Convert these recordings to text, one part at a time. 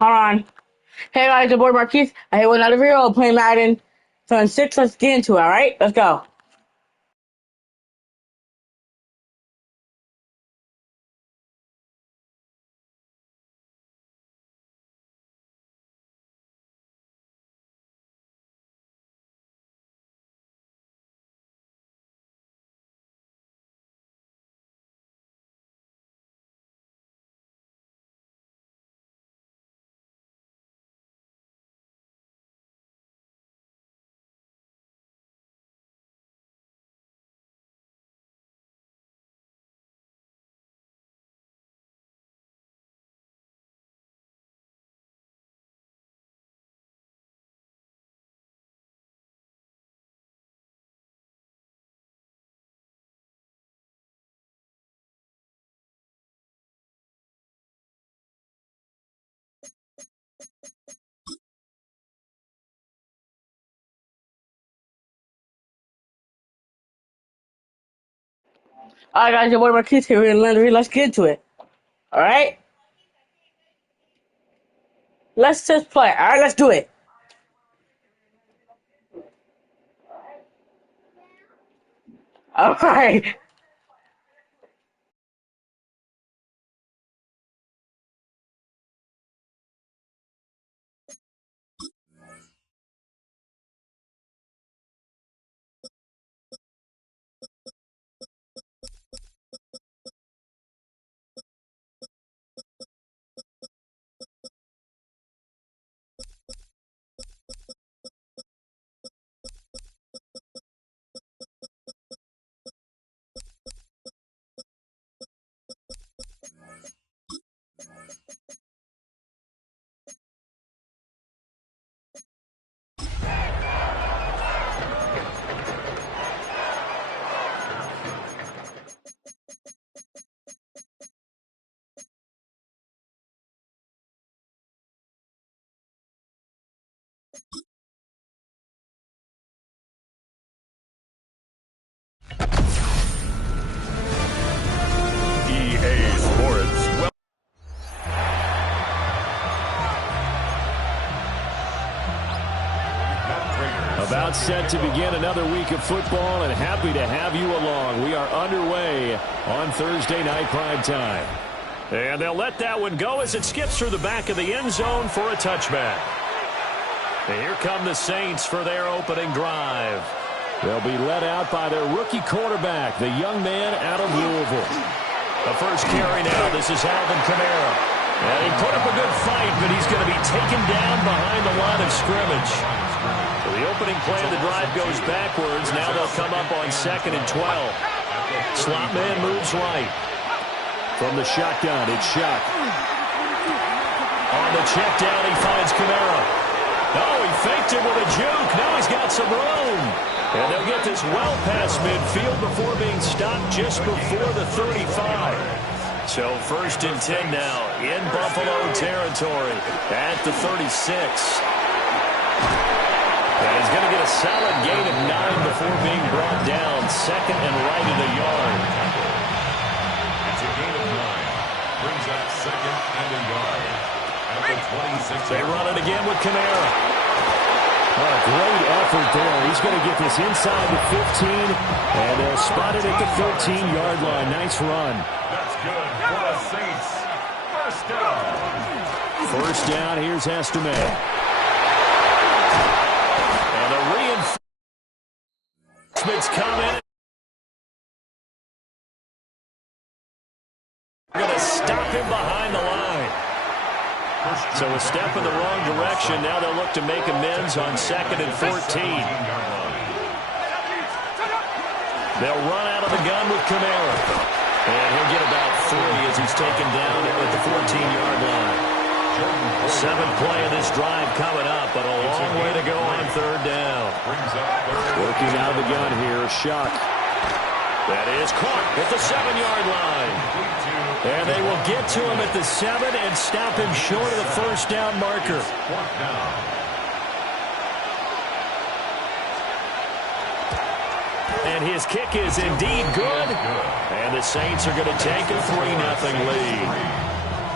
Hold on. Hey guys, the boy Marquise. I hit another video playing Madden. So in 6, let's get into it, alright? Let's go. Alright guys, the boy Marquise here in another video. Let's get into it. Alright? Let's just play. Alright, let's do it. Alright. EA Sports. About set to begin another week of football, and happy to have you along. We are underway on Thursday night prime time. And they'll let that one go as it skips through the back of the end zone for a touchback. And here come the Saints for their opening drive. They'll be led out by their rookie quarterback, the young man out of Louisville. The first carry now. This is Alvin Kamara. And he put up a good fight, but he's going to be taken down behind the line of scrimmage. So the opening play of the drive goes backwards. Now they'll come up on 2nd and 12. Slot man moves right. From the shotgun, it's Shuck. On the check down, he finds Kamara. Oh, he faked him with a juke. Now he's got some room. And they'll get this well past midfield before being stopped just before the 35. So 1st and 10 now in Buffalo territory at the 36. And he's going to get a solid gain of 9 before being brought down. 2nd and right at a yard. It's a gain of 9. Brings up 2nd and a yard. At the 26. They run it again with Kamara. Oh, great effort there. He's going to get this inside the 15, and they'll spot it at the 13-yard line. Nice run. That's good for the Saints. First down. First down, here's Esterman. And the reinforcements come in. They're going to stop him behind the line. So a step in the wrong direction. Now they'll look to make amends on 2nd and 14. They'll run out of the gun with Kamara. And he'll get about 3 as he's taken down at the 14-yard line. 7th play of this drive coming up, but a long way to go on 3rd down. Working out of the gun here, Shuck. That is caught at the 7-yard line. And they will get to him at the 7 and stop him short of the first down marker. And his kick is indeed good. And the Saints are going to take a 3-0 lead.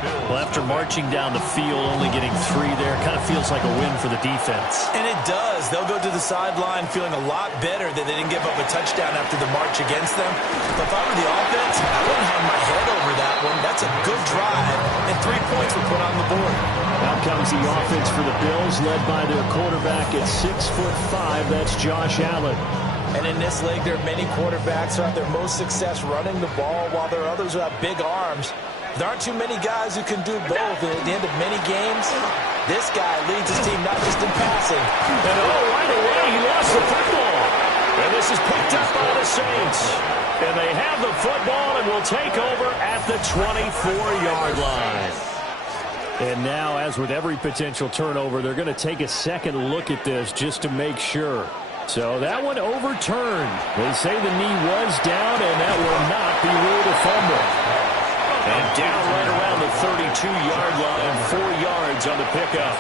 Well, after marching down the field, only getting 3 there, kind of feels like a win for the defense. And it does. They'll go to the sideline feeling a lot better that they didn't give up a touchdown after the march against them. But if I were the offense, I wouldn't hang my head over that one. That's a good drive, and 3 points were put on the board. Out comes the offense for the Bills, led by their quarterback at 6'5". That's Josh Allen. And in this league, there are many quarterbacks who have their most success running the ball, while there are others who have big arms. There aren't too many guys who can do both. And at the end of many games, this guy leads his team not just in passing. And right away, he lost the football. And this is picked up by the Saints. And they have the football and will take over at the 24-yard line. And now, as with every potential turnover, they're going to take a second look at this just to make sure. So that one overturned. They say the knee was down, and that will not be ruled a fumble. And down right around the 32-yard line, 4 yards on the pickup.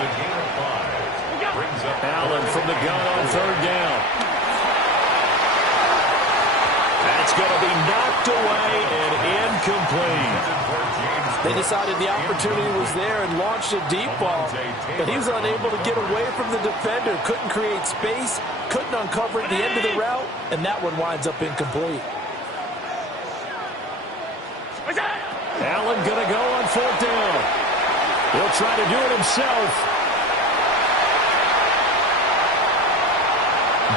Allen from the gun on 3rd down. That's going to be knocked away and incomplete. They decided the opportunity was there and launched a deep ball, but he was unable to get away from the defender, couldn't create space, couldn't uncover at the end of the route, and that one winds up incomplete. Allen going to go on 4th down. He'll try to do it himself.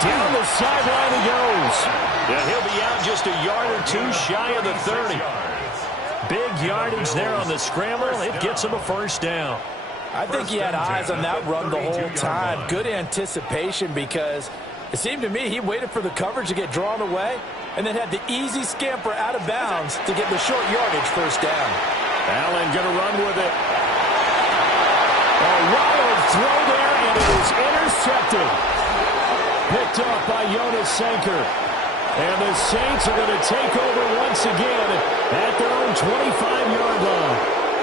Down the sideline he goes. And he'll be out just a yard or 2 shy of the 30. Big yardage there on the scramble. It gets him a 1st down. I think he had eyes on that run the whole time. Good anticipation, because it seemed to me he waited for the coverage to get drawn away and then had the easy scamper out of bounds to get the short yardage 1st down. Allen going to run with it. A wild throw there, and it is intercepted. Picked up by Jonas Sanker. And the Saints are going to take over once again at their own 25-yard line.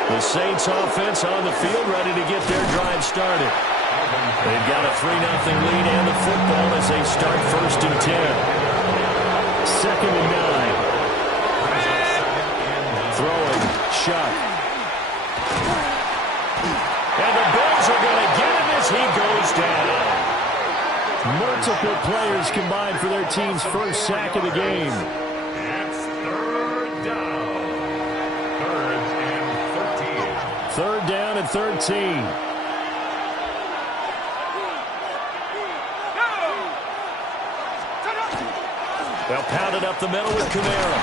The Saints offense on the field ready to get their drive started. They've got a 3-0 lead and the football as they start 1st and 10. 2nd and 9. Throwing, Shuck. And the Bills are going to get him as he goes down. Multiple players combined for their team's 1st sack of the game. It's 3rd down. 3rd down and 13. They'll pound it up the middle with Kamara.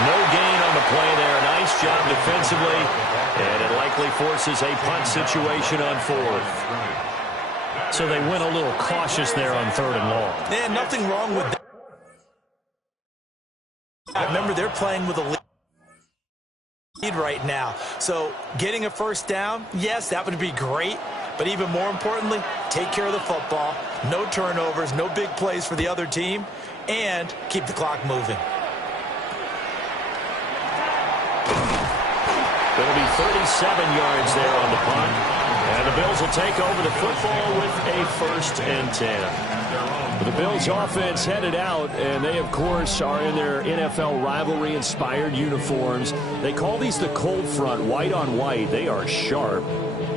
No gain on the play there. Nice job defensively. And it likely forces a punt situation on 4th. So they went a little cautious there on 3rd and long. Yeah, nothing wrong with that. Remember, they're playing with a lead right now. So getting a 1st down, yes, that would be great. But even more importantly, take care of the football. No turnovers, no big plays for the other team, and keep the clock moving. It'll be 37 yards there on the punt. And the Bills will take over the football with a 1st and 10. The Bills offense headed out, and they, of course, are in their NFL rivalry-inspired uniforms. They call these the cold front, white on white. They are sharp.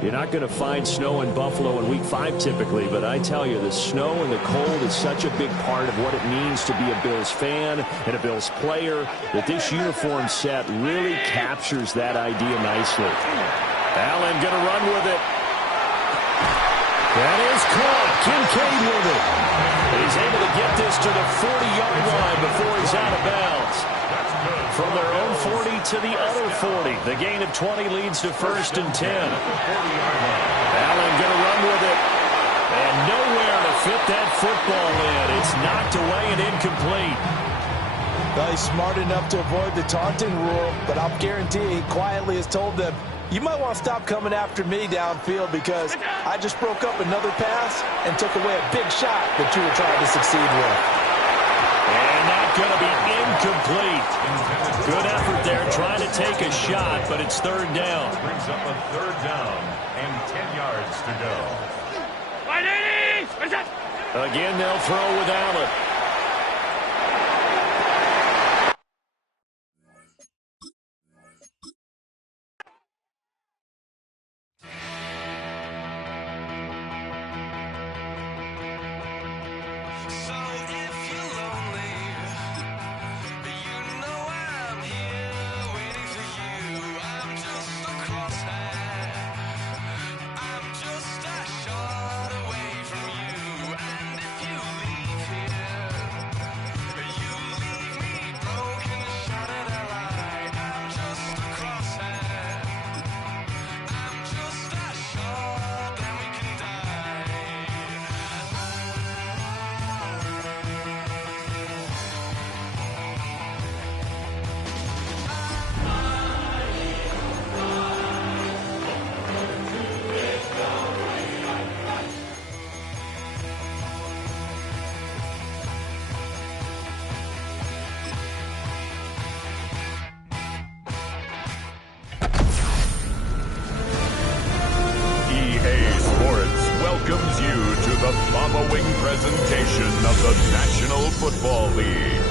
You're not going to find snow in Buffalo in Week 5 typically, but I tell you, the snow and the cold is such a big part of what it means to be a Bills fan and a Bills player, that this uniform set really captures that idea nicely. Allen going to run with it. That is caught. Kincaid with it. He's able to get this to the 40-yard line before he's out of bounds. From their own 40 to the other 40. The gain of 20 leads to 1st and 10. Allen going to run with it. And nowhere to fit that football in. It's knocked away and incomplete. Well, he's smart enough to avoid the taunting rule, but I'll guarantee he quietly has told them, you might want to stop coming after me downfield, because I just broke up another pass and took away a big shot that you were trying to succeed with. And that's going to be incomplete. Good effort there trying to take a shot, but it's 3rd down. Brings up a 3rd down and 10 yards to go. Again, they'll throw with Allen. following presentation of the National Football League.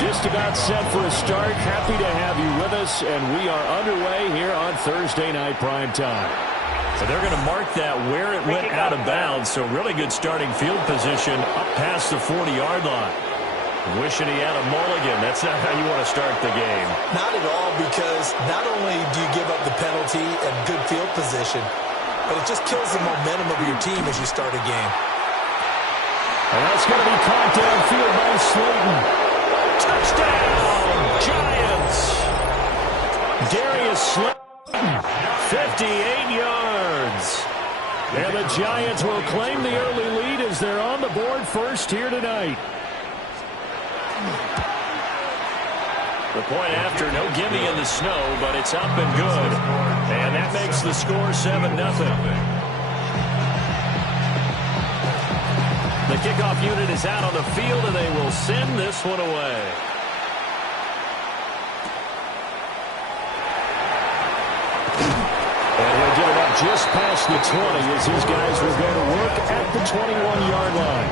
Just about set for a start. Happy to have you with us, and we are underway here on Thursday Night Prime Time. So they're going to mark that where it went out of bounds, so really good starting field position up past the 40-yard line. Wishing he had a mulligan. That's not how you want to start the game. Not at all, because not only do you give up the penalty and good field position, but it just kills the momentum of your team as you start a game. And that's going to be caught downfield by Slayton. Touchdown, Giants. Darius Slayton, 58 yards. And the Giants will claim the early lead as they're on the board first here tonight. The point after, no gimme in the snow, but it's up and good. And that makes the score 7-0. The kickoff unit is out on the field, and they will send this one away. And he'll get it up just past the 20 as his guys will go to work at the 21-yard line.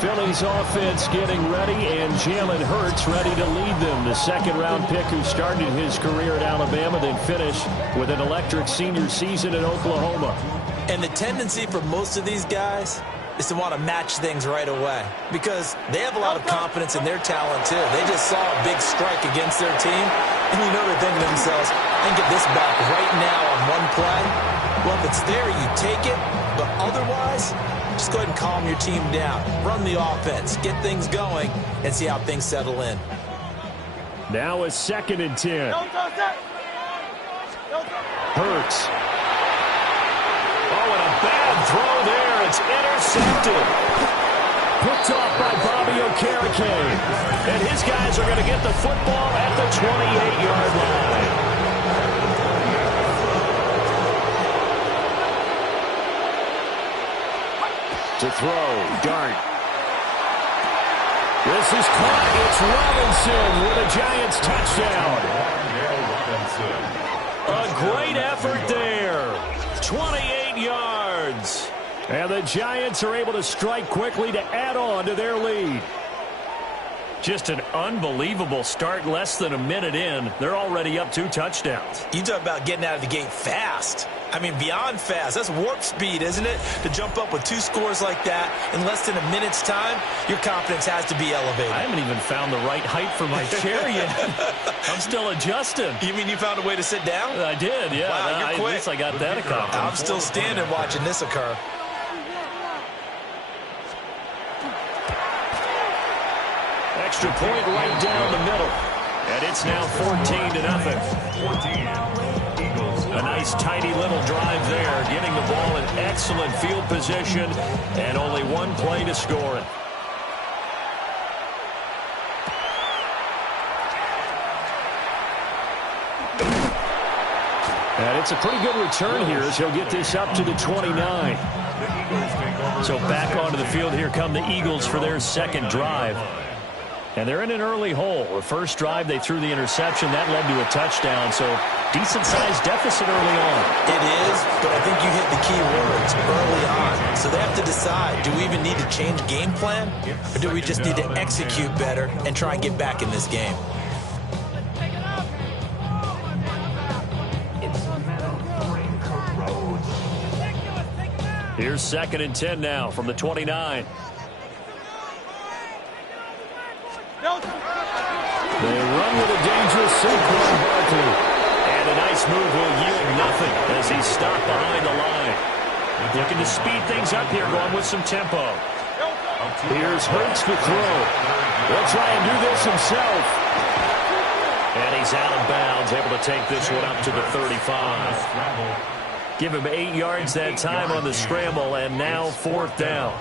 Philly's offense getting ready, and Jalen Hurts ready to lead them. The second-round pick who started his career at Alabama, then finished with an electric senior season at Oklahoma. And the tendency for most of these guys is to want to match things right away because they have a lot of confidence in their talent, too. They just saw a big strike against their team, and you know they're thinking to themselves, I can get this back right now on one play. Well, if it's there, you take it, but otherwise, just go ahead and calm your team down. Run the offense, get things going, and see how things settle in. Now a 2nd and 10. Hurts. Oh, and a bad throw there. It's intercepted. Picked off by Bobby Okereke. And his guys are going to get the football at the 28-yard line. To throw, Dart. This is caught. It's Robinson with a Giants touchdown. A great effort there. 28 yards. And the Giants are able to strike quickly to add on to their lead. Just an unbelievable start. Less than a minute in, they're already up 2 touchdowns. You talk about getting out of the gate fast. I mean, beyond fast. That's warp speed, isn't it? To jump up with 2 scores like that in less than a minute's time, your confidence has to be elevated. I haven't even found the right height for my chair yet. I'm still adjusting. You mean you found a way to sit down? I did, yeah. Wow, you're quick. At least I got that accomplished. I'm still standing watching this occur. Extra point right down the middle. And it's now 14-0. A nice, tidy little drive there, getting the ball in excellent field position, and only one play to score it. And it's a pretty good return here as he'll get this up to the 29. So back onto the field, here come the Eagles for their second drive. And they're in an early hole. The first drive, they threw the interception. That led to a touchdown, so decent-sized deficit early on. It is, but I think you hit the key words early on. So they have to decide, do we even need to change game plan, or do we just need to execute better and try and get back in this game? Here's 2nd and 10 now from the 29. They run with a dangerous Saquon Barkley. And a nice move will yield nothing as he's stopped behind the line. Looking to speed things up here, going with some tempo. Here's Hurts to throw. He'll try and do this himself. And he's out of bounds, able to take this one up to the 35. Give him 8 yards that time on the scramble, and now 4th down.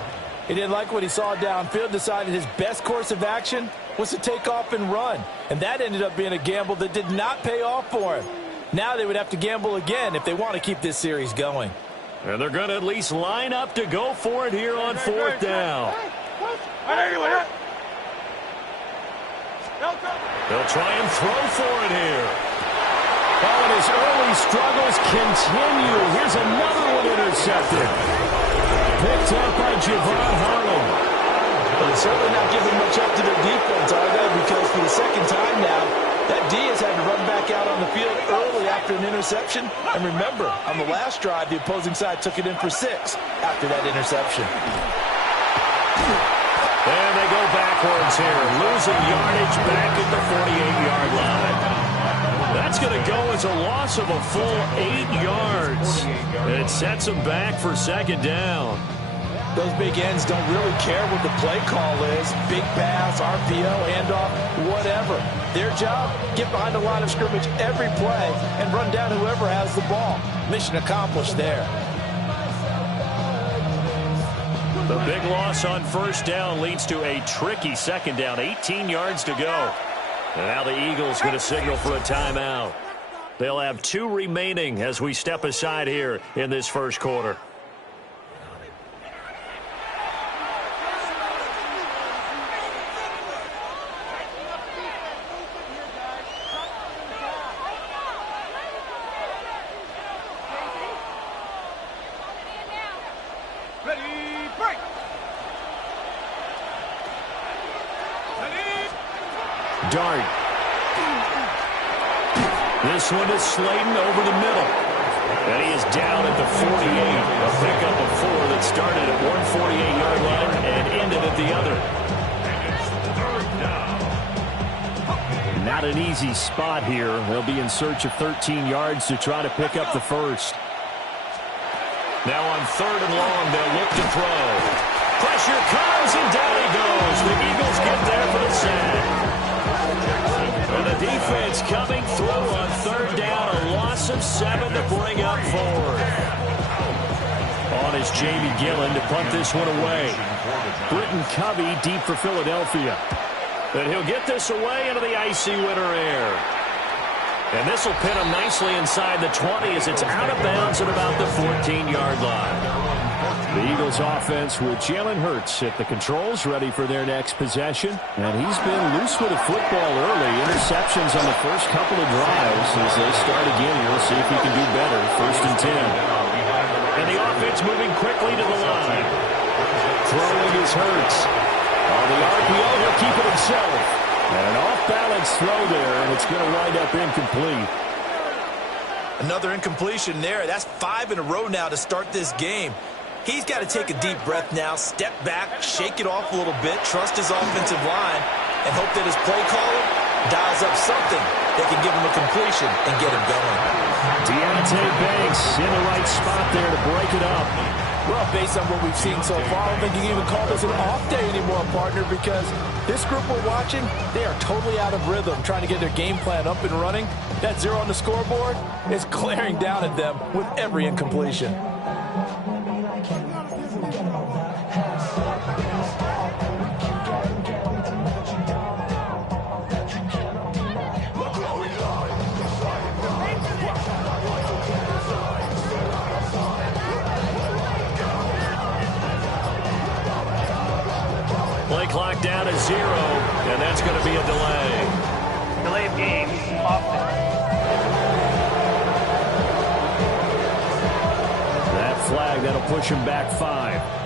He didn't like what he saw downfield, decided his best course of action was to take off and run. And that ended up being a gamble that did not pay off for him. Now they would have to gamble again if they want to keep this series going. And they're going to at least line up to go for it here on 4th down. They'll try and throw for it here. Oh, and his early struggles continue. Here's another one intercepted. Picked up by Javon Harlan. Well, they're certainly not giving much up to their defense, are they? Because for the second time now, that D has had to run back out on the field early after an interception. And remember, on the last drive, the opposing side took it in for 6 after that interception. And they go backwards here, losing yardage back at the 48-yard line. That's going to go as a loss of a full 8 yards. It sets them back for second down. Those big ends don't really care what the play call is. Big pass, RPO, handoff, whatever. Their job, get behind the line of scrimmage every play and run down whoever has the ball. Mission accomplished there. The big loss on first down leads to a tricky second down. 18 yards to go. And now the Eagles going to signal for a timeout. They'll have 2 remaining as we step aside here in this first quarter. Dart. This one is Slayton over the middle. And he is down at the 48. A pickup of 4 that started at one 48-yard line and ended at the other. Not an easy spot here. They'll be in search of 13 yards to try to pick up the first. Now on 3rd and long, they'll look to throw. Pressure comes, and down he goes. The Eagles get there for the sack. And the defense coming through on 3rd down. A loss of 7 to bring up 4. On is Jamie Gillen to punt this one away. Britton Covey deep for Philadelphia. And he'll get this away into the icy winter air. And this will pin him nicely inside the 20 as it's out of bounds at about the 14-yard line. The Eagles offense with Jalen Hurts at the controls, ready for their next possession. And he's been loose with the football early. Interceptions on the first couple of drives as they start again here. We'll see if he can do better. 1st and 10. And the offense moving quickly to the line. Throwing is Hurts. On the RPO, he'll keep it himself. And an off-balance throw there, and it's going to wind up incomplete. Another incompletion there. That's 5 in a row now to start this game. He's got to take a deep breath now, step back, shake it off a little bit, trust his offensive line, and hope that his play caller dials up something that can give him a completion and get him going. Deontay Banks in the right spot there to break it up. Well, based on what we've seen so far, I don't think you can even call this an off day anymore, partner, because this group we're watching, they are totally out of rhythm, trying to get their game plan up and running. That 0 on the scoreboard is glaring down at them with every incompletion. Play clock down to 0, and that's going to be a delay. Delay of game, offense. That flag, that'll push him back 5.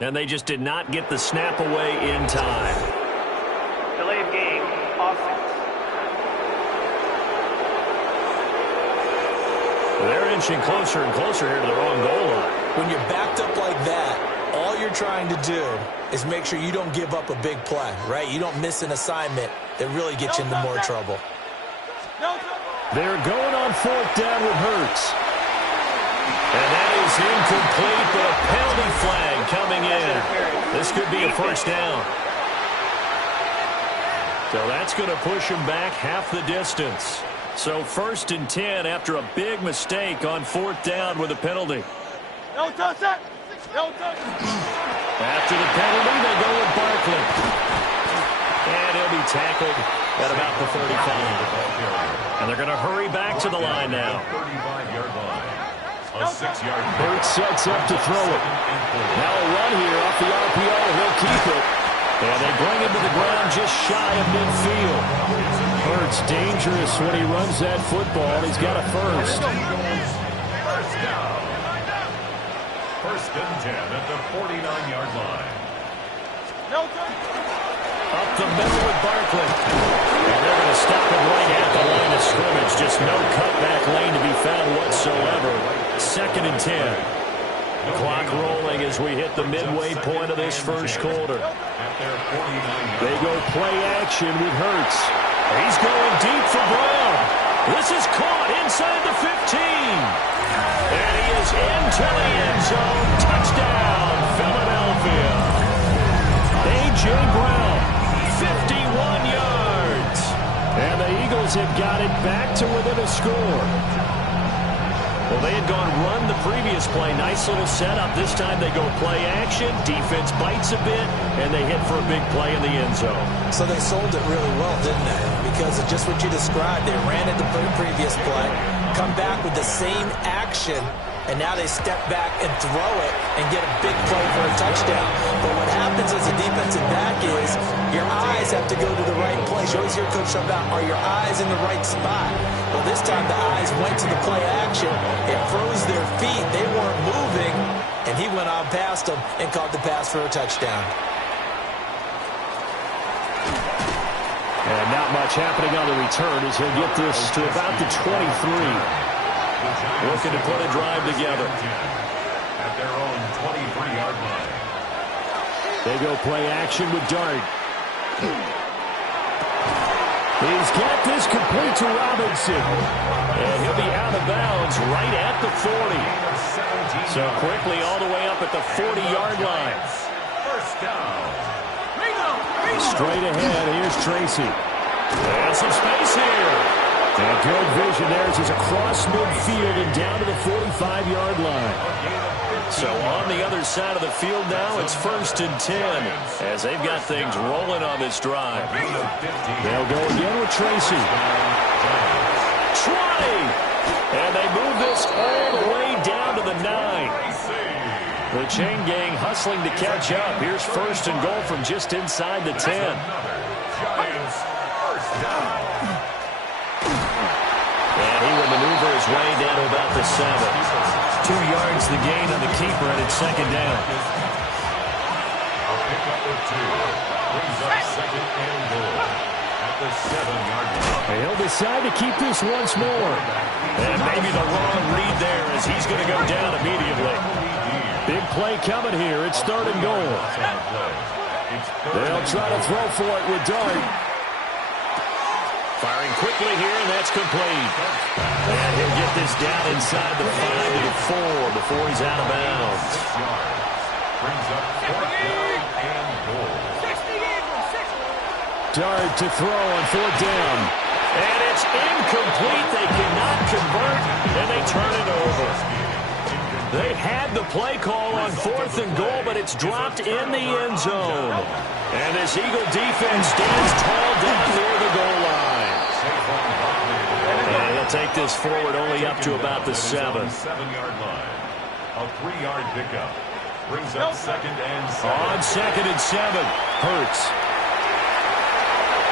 And they just did not get the snap away in time. Delay of game, offense. They're inching closer and closer here to their own goal line. When you're backed up like that, all you're trying to do is make sure you don't give up a big play, right? You don't miss an assignment that really gets you into more trouble. They're going on 4th down with Hurts. And that is incomplete, but a penalty flag coming in. This could be a first down. So that's going to push him back half the distance. So 1st and 10 after a big mistake on 4th down with a penalty. After the penalty, they go with Barkley. And he'll be tackled at about the 35. And they're going to hurry back to the line now. 35-yard line. A 6-yard Hurts sets up to throw it. Now a run here off the RPO. He'll keep it. And they bring him to the ground just shy of midfield. Hurts dangerous when he runs that football. He's got a first. First down. 1st and 10 at the 49-yard line. Up the middle with Barkley. And they're going to stop him right at the line of scrimmage. Just no cutback lane to be found whatsoever. 2nd and 10. Clock rolling as we hit the midway point of this first quarter. They go play action with Hurts. He's going deep for Brown. This is caught inside the 15. And he is into the end zone. Touchdown, Philadelphia. A.J. Brown, 51 yards. And the Eagles have got it back to within a score. Well, they had gone run the previous play. Nice little setup. This time they go play action. Defense bites a bit, and they hit for a big play in the end zone. So they sold it really well, didn't they? Because of just what you described. They ran it the previous play, come back with the same action, and now they step back and throw it and get a big play for a touchdown. But what happens as a defensive back is your eyes have to go to the right place. You always hear Coach talk about, are your eyes in the right spot? Well, this time the eyes went to the play action. It froze their feet. They weren't moving, and he went on past them and caught the pass for a touchdown. And not much happening on the return as he'll get this to about the 23. Looking to put a drive together. At their own 23-yard line. They go play action with Dart. He's got this complete to Robinson. And he'll be out of bounds right at the 40. So quickly all the way up at the 40-yard line. First down. Straight ahead, here's Tracy. And some space here. And good vision there as he's across midfield and down to the 45-yard line. So on the other side of the field now, it's 1st and 10 as they've got things rolling on this drive. They'll go again with Tracy. 20! And they move this all the way down to the 9. The chain gang hustling to catch up. Here's 1st and goal from just inside the 10. Giants first down. And he will maneuver his way down to about the 7. 2 yards the gain on the keeper, and it's 2nd down. A pickup of 2. Brings up 2nd and goal. At the 7-yard line. He'll decide to keep this once more. And maybe the wrong read there as he's going to go down immediately. Big play coming here. It's 3rd and goal. They'll try to throw for it with Dart. Firing quickly here, and that's complete. And he'll get this down inside the 5 to the 4 before he's out of bounds. Brings up 4th down and goal. Dart to throw on 4th down. And it's incomplete. They cannot convert, and they turn it over. They had the play call on 4th and goal, but it's dropped in the end zone. And this Eagle defense stands tall down near the goal line. And he'll take this forward only up to about the 7. 7-yard line. A 3-yard pickup. Brings up 2nd and 7. On 2nd and 7, Hurts.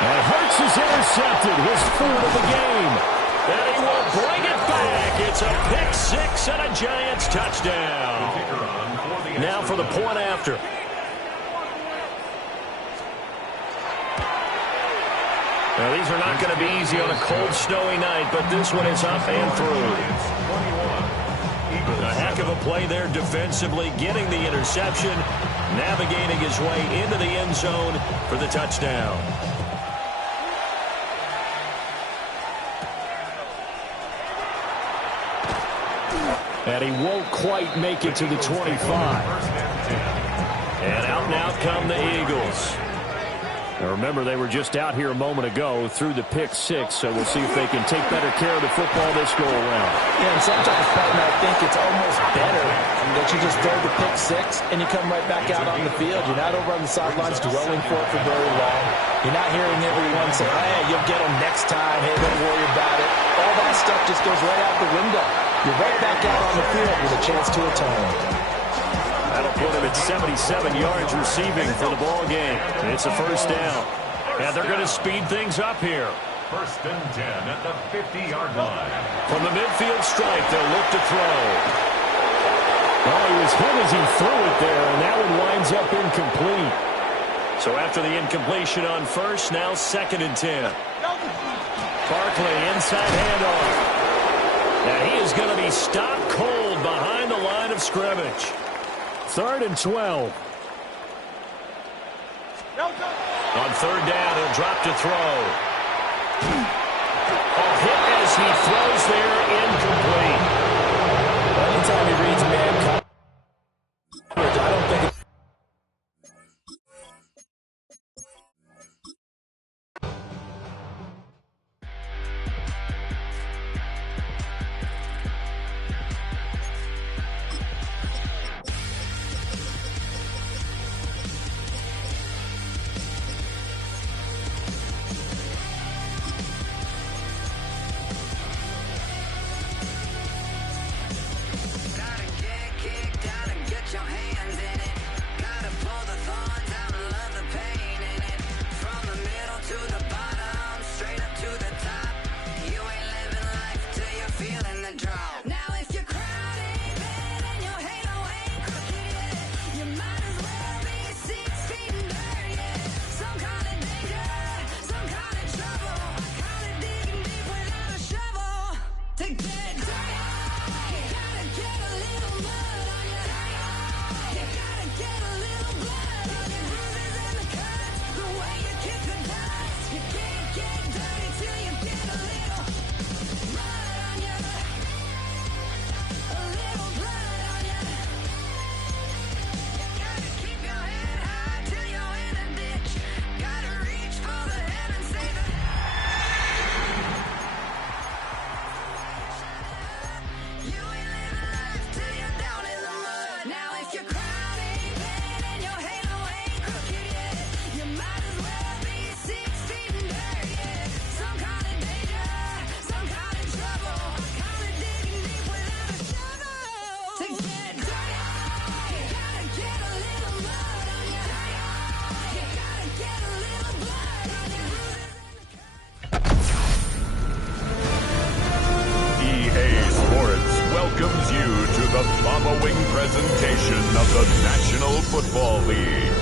And Hurts is intercepted, his 4th of the game. And he will bring it back. It's a pick 6 and a Giants touchdown. Now for the point after. Now these are not going to be easy on a cold, snowy night, but this one is up and through. A heck of a play there defensively, getting the interception, navigating his way into the end zone for the touchdown. And he won't quite make it to the 25. And out come the Eagles. Now remember, they were just out here a moment ago through the pick six, so we'll see if they can take better care of the football this go-around. Yeah, and sometimes, Patton, I think it's almost better that you just throw the pick six and you come right back out on the field. You're not over on the sidelines dwelling for it for very long. You're not hearing everyone say, hey, you'll get them next time. Hey, don't worry about it. All that stuff just goes right out the window. You're right back out on the field with a chance to atone. That'll put him at 77 yards receiving for the ball game. It's a first down. And they're going to speed things up here. First and 10 at the 50-yard line. From the midfield stripe, they'll look to throw. Well, he was hit as he threw it there, and that one winds up incomplete. So after the incompletion on first, now second and 10. Barkley, inside handoff. Now he is going to be stopped cold behind the line of scrimmage. Third and 12. On third down, he'll drop to throw. A hit as he throws there, incomplete. Anytime he reads man coverage, I don't think welcomes you to the following presentation of the National Football League.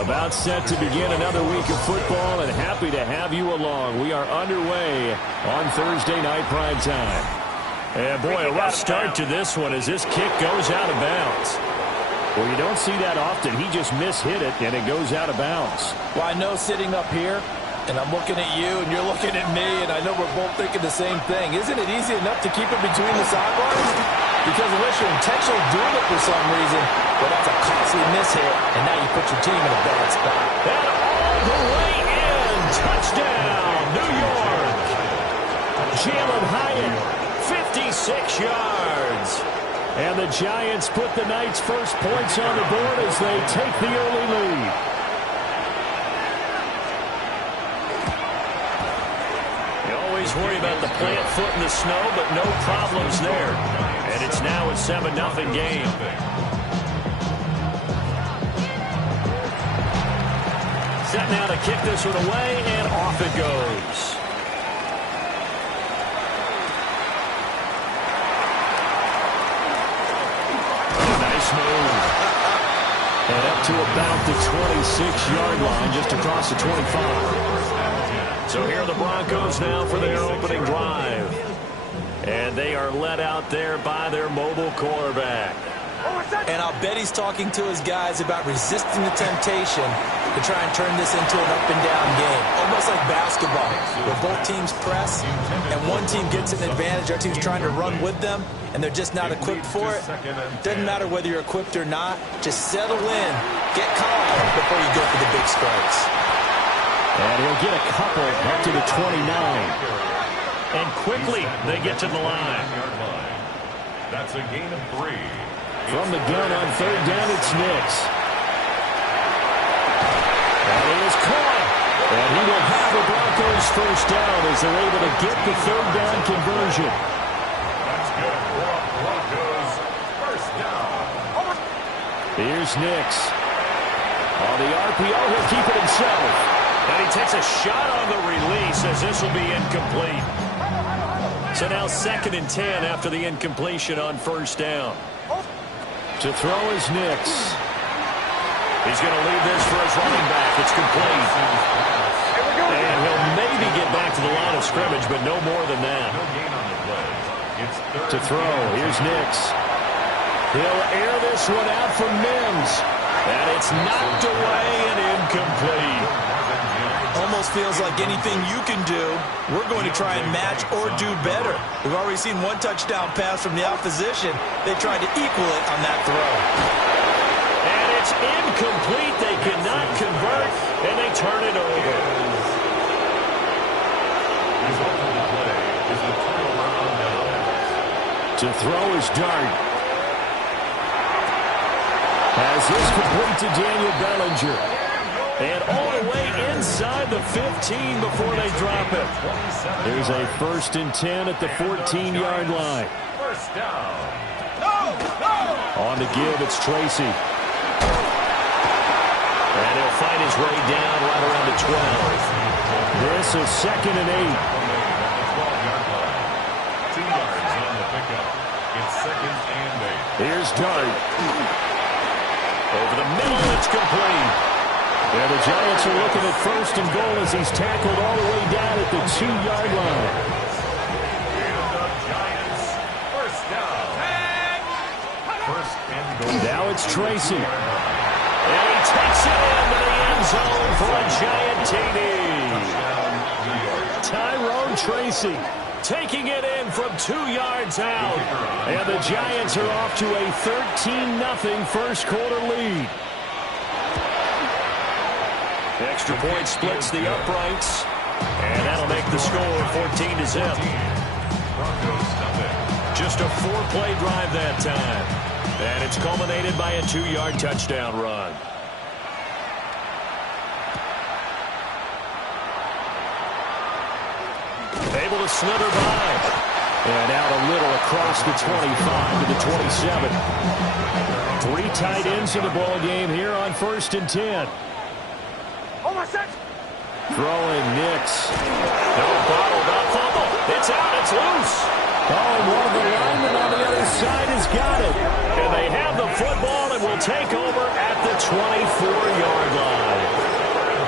About set to begin another week of football, and happy to have you along. We are underway on Thursday night prime time. And boy, a rough start to this one as this kick goes out of bounds. Well, you don't see that often. He just mishit it, and it goes out of bounds. Well, I know sitting up here, And I'm looking at you, and you're looking at me, and I know we're both thinking the same thing. Isn't it easy enough to keep it between the sidelines? Because unless you're intentionally doing it for some reason, well, that's a costly miss hit, and now you put your team in a bad spot. And all the way in. Touchdown, New York. Jalen Hyatt, 56 yards. And the Giants put the Knights' first points on the board as they take the early lead. You always worry about the plant foot in the snow, but no problems there. And it's now a 7-0 game. Set now to kick this one away, and off it goes. Nice move. And up to about the 26-yard line, just across the 25. So here are the Broncos now for their opening drive. And they are led out there by their mobile quarterback. And I'll bet he's talking to his guys about resisting the temptation to try and turn this into an up-and-down game. Almost like basketball, where both teams press, and one team gets an advantage, our team's trying to run with them, and they're just not equipped for it. Doesn't matter whether you're equipped or not. Just settle in, get calm before you go for the big strikes. And he'll get a couple up to the 29. And quickly, they get to the line. That's a gain of 3. From the gun on third down, it's Nix. And he is caught. And he will have the Broncos first down as they're able to get the third down conversion. That's good for Broncos. First down. Here's Nix. On the RPO, he'll keep it himself. And he takes a shot on the release as this will be incomplete. So now 2nd and 10 after the incompletion on first down. To throw is Nix. He's going to leave this for his running back. It's complete. And he'll maybe get back to the line of scrimmage, but no more than that. To throw, here's Nix. He'll air this one out for Mims. And it's knocked away and incomplete. Almost feels like anything you can do, we're going to try and match or do better. We've already seen one touchdown pass from the opposition. They tried to equal it on that throw. And it's incomplete. They cannot convert, and they turn it over. To throw is Dart. Has this complete to Daniel Bellinger. And all the way inside the 15 before they drop it. There's a 1st and 10 at the 14-yard line. First down. On the give, it's Tracy. And he'll find his way down right around the 12. This is 2nd and 8. 2 yards on the pickup. It's 2nd and 8. Here's Dart. Over the middle, it's complete. Yeah, the Giants are looking at 1st and goal as he's tackled all the way down at the 2-yard line. And the Giants, first down. 1st and goal. Now it's Tracy. And he takes it into the end zone for a Giant TD. Tyrone Tracy taking it in from 2 yards out. And the Giants are off to a 13-0 first quarter lead. Extra point splits the uprights, and that'll make the score 14-0. Just a 4-play drive that time, and it's culminated by a 2-yard touchdown run. Able to slither by, and out a little across the 25 to the 27. 3 tight ends in the ball game here on 1st and 10. Throwing Nix. No, bottled up fumble. It's out. It's loose. Oh, and one of the linemen on the other side has got it. And they have the football and will take over at the 24-yard line.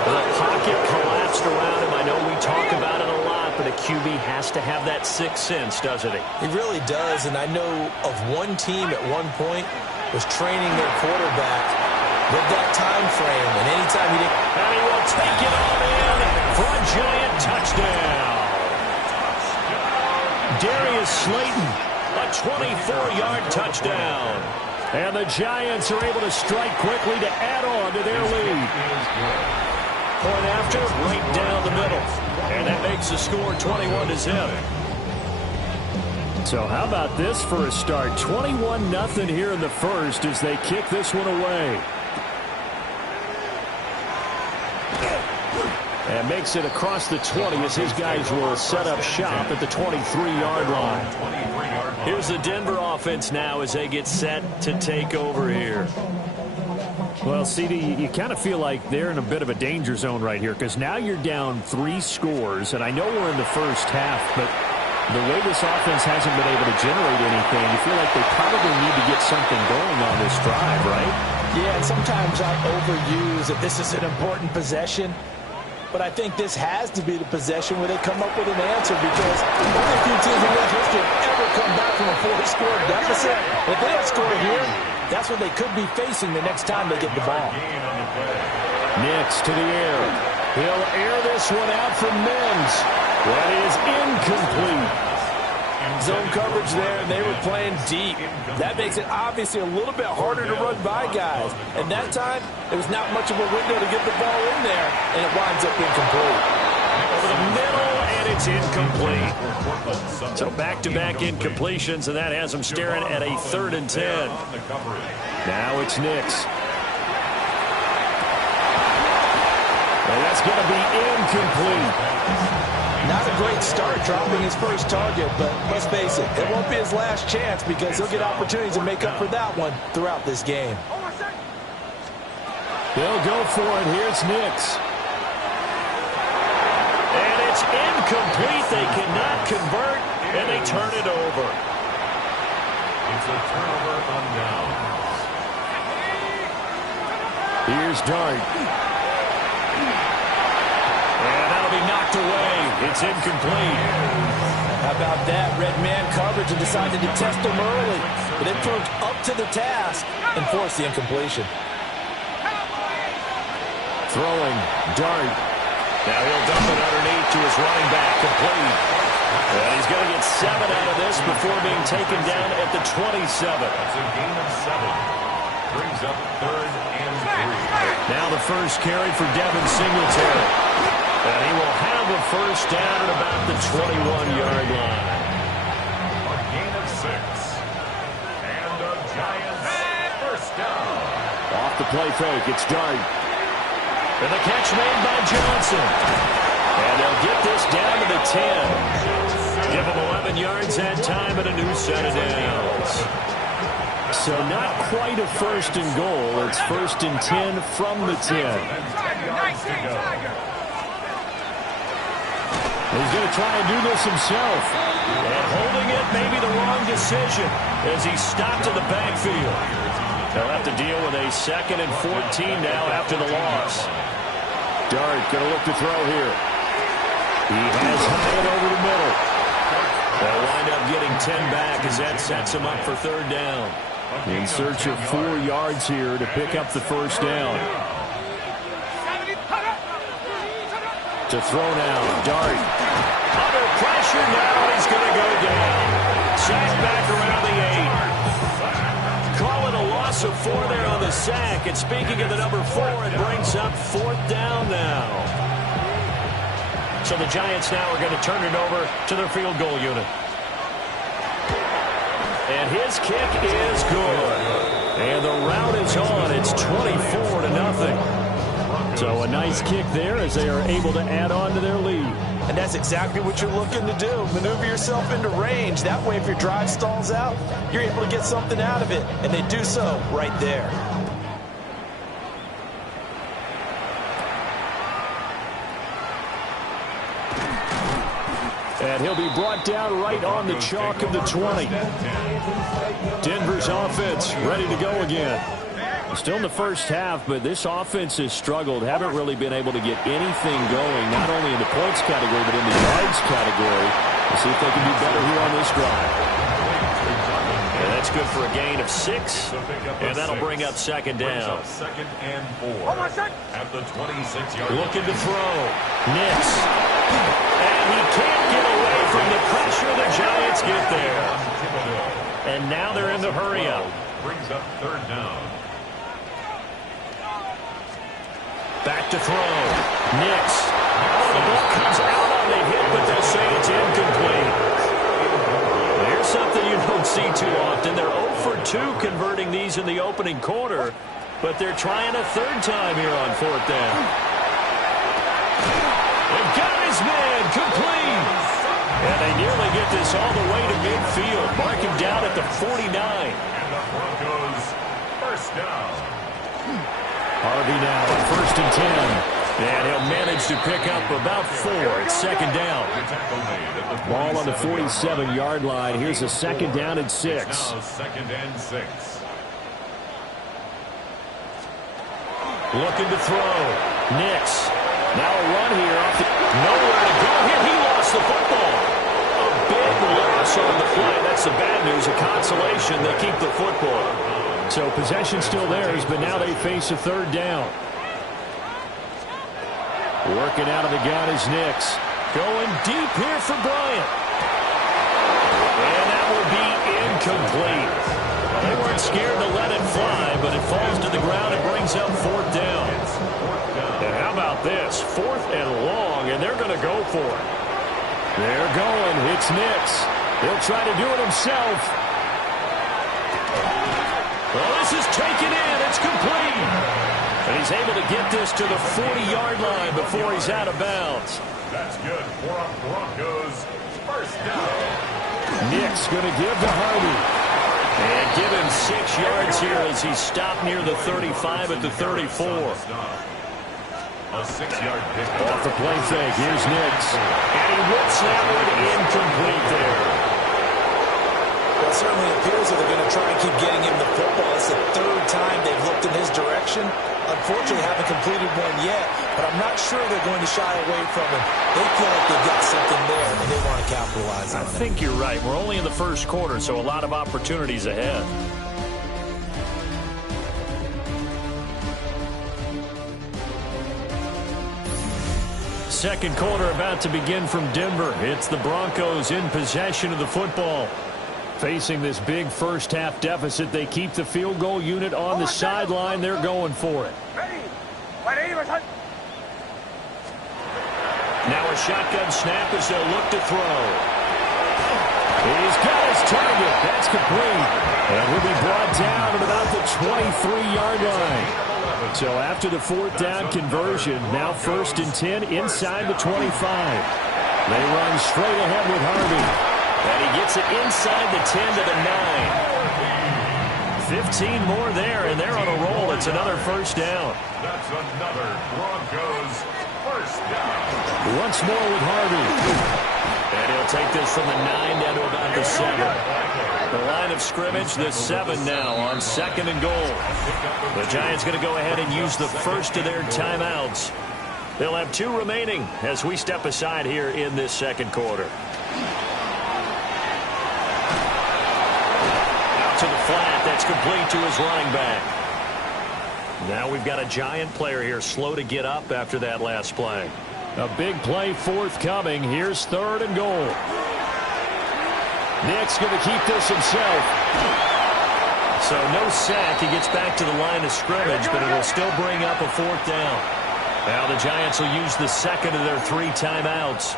The pocket collapsed around him. I know we talk about it a lot, but a QB has to have that 6th sense, doesn't he? He really does, and I know of one team at one point was training their quarterback with that time frame, and anytime he didn't... And he will take it all in for a Giant touchdown. Darius Slayton, a 24-yard touchdown. And the Giants are able to strike quickly to add on to their lead. Point after, right down the middle. And that makes the score 21-0. So how about this for a start? 21-0 here in the first as they kick this one away. And makes it across the 20 as his guys will set up shop at the 23-yard line. Here's the Denver offense now as they get set to take over here. Well, CD, you kind of feel like they're in a bit of a danger zone right here because now you're down 3 scores, and I know we're in the first half, but the way this offense hasn't been able to generate anything, you feel like they probably need to get something going on this drive, right? Yeah, and sometimes I overuse that this is an important possession. But I think this has to be the possession where they come up with an answer because only a few teams in league history have ever come back from a 4-score deficit. If they don't score here, that's what they could be facing the next time they get the ball. Nix to the air. He'll air this one out for Mims. That is incomplete. Zone coverage there, and they were playing deep. That makes it obviously a little bit harder to run by guys. And that time, there was not much of a window to get the ball in there, and it winds up incomplete. Over the middle, and it's incomplete. So back-to-back incompletions, and that has them staring at a 3rd and 10. Now it's Nix. And that's going to be incomplete. Not a great start dropping his first target, but let's face it, it won't be his last chance because he'll get opportunities to make up for that one throughout this game. They'll go for it. Here's Nix. And it's incomplete. They cannot convert, and they turn it over. It's a turnover on downs. Here's Dart. And that'll be knocked away. It's incomplete. How about that? Red man coverage and decided to test him early. But it proved up to the task and forced the incompletion. Throwing. Dart. Now he'll dump it underneath to his running back. Complete. And he's going to get 7 out of this before being taken down at the 27. That's a gain of 7. Brings up 3rd and 3. Now the first carry for Devin Singletary. And he will have a first down at about the 21-yard line. A gain of 6. And the Giants first down. Off the play fake, it's Dart. And the catch made by Johnson. And they'll get this down to the 10. Give him 11 yards that time and a new set of downs. So not quite a 1st and goal. It's 1st and 10 from the 10. He's going to try and do this himself. And holding it may be the wrong decision as he stopped in the backfield. They'll have to deal with a 2nd and 14 now after the loss. Dart going to look to throw here. He has Hyatt over the middle. They'll wind up getting 10 back as that sets him up for 3rd down. In search of 4 yards here to pick up the first down. To throw now, Dart. Under pressure now, he's going to go down. Sacked back around the 8. Call it a loss of 4 there on the sack. And speaking of the number 4, it brings up 4th down now. So the Giants now are going to turn it over to their field goal unit. And his kick is good. And the route is on. It's 24-0. So a nice kick there as they are able to add on to their lead. And that's exactly what you're looking to do. Maneuver yourself into range. That way, if your drive stalls out, you're able to get something out of it. And they do so right there. And he'll be brought down right on the chalk of the 20. Denver's offense ready to go again. Still in the first half, but this offense has struggled. Haven't really been able to get anything going, not only in the points category, but in the yards category. We'll see if they can do better here on this drive. And That's good for a gain of 6, and that'll bring up second down. Second and 4 at the 26-yard line. Looking to throw. Nix. And he can't get away from the pressure. The Giants get there. And now they're in the hurry-up. Brings up third down. Back to throw. Nix. Oh, the ball comes out on the hit, but they'll say it's incomplete. Here's something you don't see too often. They're 0 for 2 converting these in the opening quarter, but they're trying a third time here on fourth down. They've got his man complete. And they nearly get this all the way to midfield. Mark him down at the 49. And the Broncos first down. Harvey now on 1st and 10. And he'll manage to pick up about 4. It's second down. Ball on the 47-yard line. Here's a second down and 6. Now second and 6. Looking to throw. Nix. Now a run here. Nowhere to go here. He lost the football. A big loss on the play. That's the bad news. A consolation. They keep the football. So possession still theirs, but now they face a third down. Working out of the gun is Nix. Going deep here for Bryant. And that will be incomplete. Well, they weren't scared to let it fly, but it falls to the ground and brings up fourth down. And how about this? 4th and long, and they're going to go for it. They're going. It's Nix. He'll try to do it himself. Well, this is taken in. It's complete. And he's able to get this to the 40-yard line before he's out of bounds. That's good for a Broncos first down. Nix going to give to Harvey. And give him 6 yards here as he stopped near the 35 at the 34. A 6-yard pick. Off the play fake. Here's Nix. And he whips that one incomplete there. Well, it certainly appears that they're going to try and keep getting him the football. It's the 3rd time they've looked in his direction. Unfortunately, haven't completed one yet, but I'm not sure they're going to shy away from him. They feel like they've got something there, and they want to capitalize on it. I think you're right. We're only in the first quarter, so a lot of opportunities ahead. Second quarter about to begin from Denver. It's the Broncos in possession of the football. Facing this big first-half deficit, they keep the field goal unit on the sideline. They're going for it. Now a shotgun snap as they'll look to throw. He's got his target. That's complete. And he'll be brought down at about the 23-yard line. So after the 4th down conversion, now 1st and 10 inside the 25. They run straight ahead with Harvey. And he gets it inside the 10 to the 9. 15 more there, and they're on a roll. It's another first down. That's another Broncos first down. Once more with Harvey. And he'll take this from the 9 down to about the 7. The line of scrimmage, the 7 now on 2nd and goal. The Giants going to go ahead and use the first of their timeouts. They'll have 2 remaining as we step aside here in this second quarter. To the flat, that's complete to his running back. Now we've got a Giant player here slow to get up after that last play. A big play forthcoming. Here's 3rd and goal. Nick's going to keep this himself. So no sack. He gets back to the line of scrimmage, but it'll still bring up a 4th down. Now the Giants will use the second of their 3 timeouts.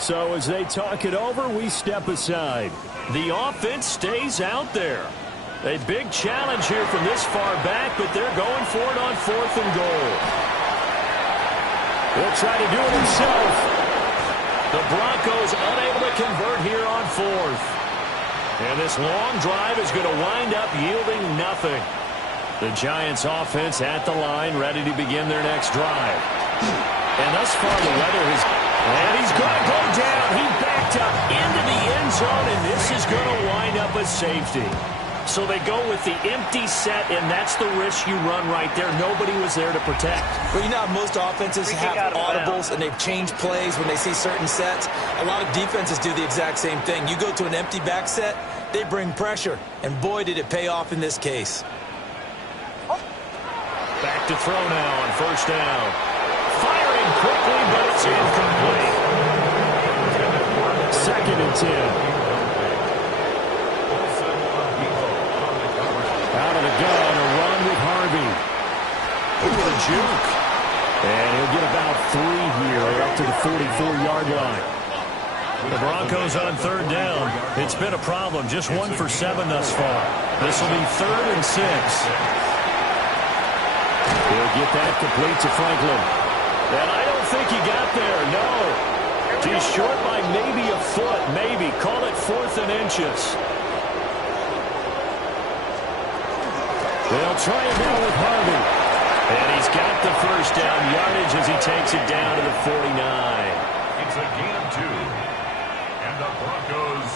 So as they talk it over, we step aside. The offense stays out there. A big challenge here from this far back, but they're going for it on 4th and goal. He'll try to do it himself. The Broncos unable to convert here on 4th. And this long drive is going to wind up yielding nothing. The Giants offense at the line, ready to begin their next drive. And thus far the weather has... And he's going to go down. He backed up into the end zone, and this is going to wind up a safety. So they go with the empty set, and that's the risk you run right there. Nobody was there to protect. Well, you know how most offenses have audibles, and they've changed plays when they see certain sets. A lot of defenses do the exact same thing. You go to an empty back set, They bring pressure, and boy, did it pay off in this case. Back to throw now on first down. Firing quickly, but it's incomplete. 2nd and 10. Out of the gun, a run with Harvey. Ooh, a juke. And he'll get about 3 here up to the 44-yard line. The Broncos on 3rd down. It's been a problem. Just 1 for 7 thus far. This will be 3rd and 6. He'll get that complete to Franklin. And I don't think he got there, no. He's short by maybe a foot, maybe. Call it 4th and inches. They'll try it now with Harvey. And he's got the first down yardage as he takes it down to the 49. It's a gain of 2. And the Broncos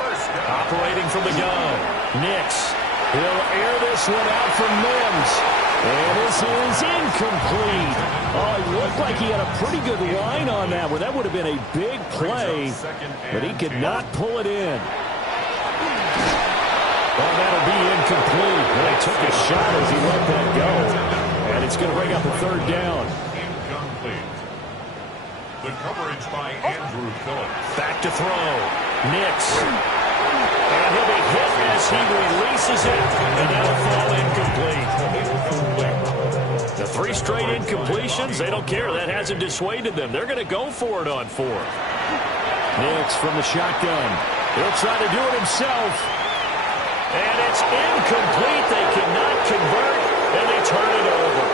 first down. Operating from the gun. Nix. He'll air this one out for Mims. And this is incomplete. Oh, it looked like he had a pretty good line on that one. That would have been a big play, but he could not pull it in. Well, that'll be incomplete. Well, he took a shot as he let that go. And it's going to bring up a 3rd down. Incomplete. The coverage by Andrew Phillips. Back to throw. Nix. And he'll be hit as he releases it. And that'll fall incomplete. The 3 straight incompletions, they don't care. That hasn't dissuaded them. They're going to go for it on 4th. Nix from the shotgun. He'll try to do it himself. And it's incomplete. They cannot convert, and they turn it over.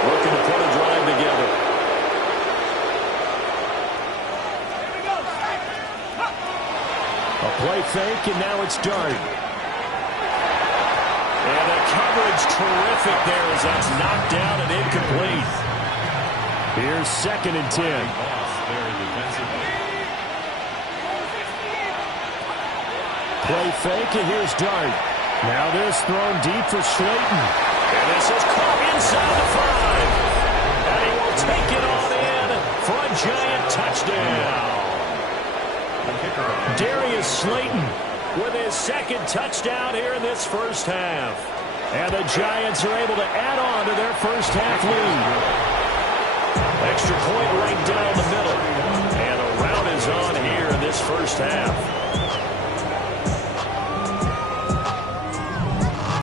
Looking to put a drive together. A play fake, and now it's Dart. And the coverage terrific there as that's knocked down and incomplete. Here's 2nd and 10. Play fake, and here's Dart. Now this thrown deep for Slayton. And this is caught inside the 5. And he will take it on in for a giant touchdown. Darius Slayton with his 2nd touchdown here in this first half. And the Giants are able to add on to their first half lead. Extra point right down the middle. And a rout is on here in this first half.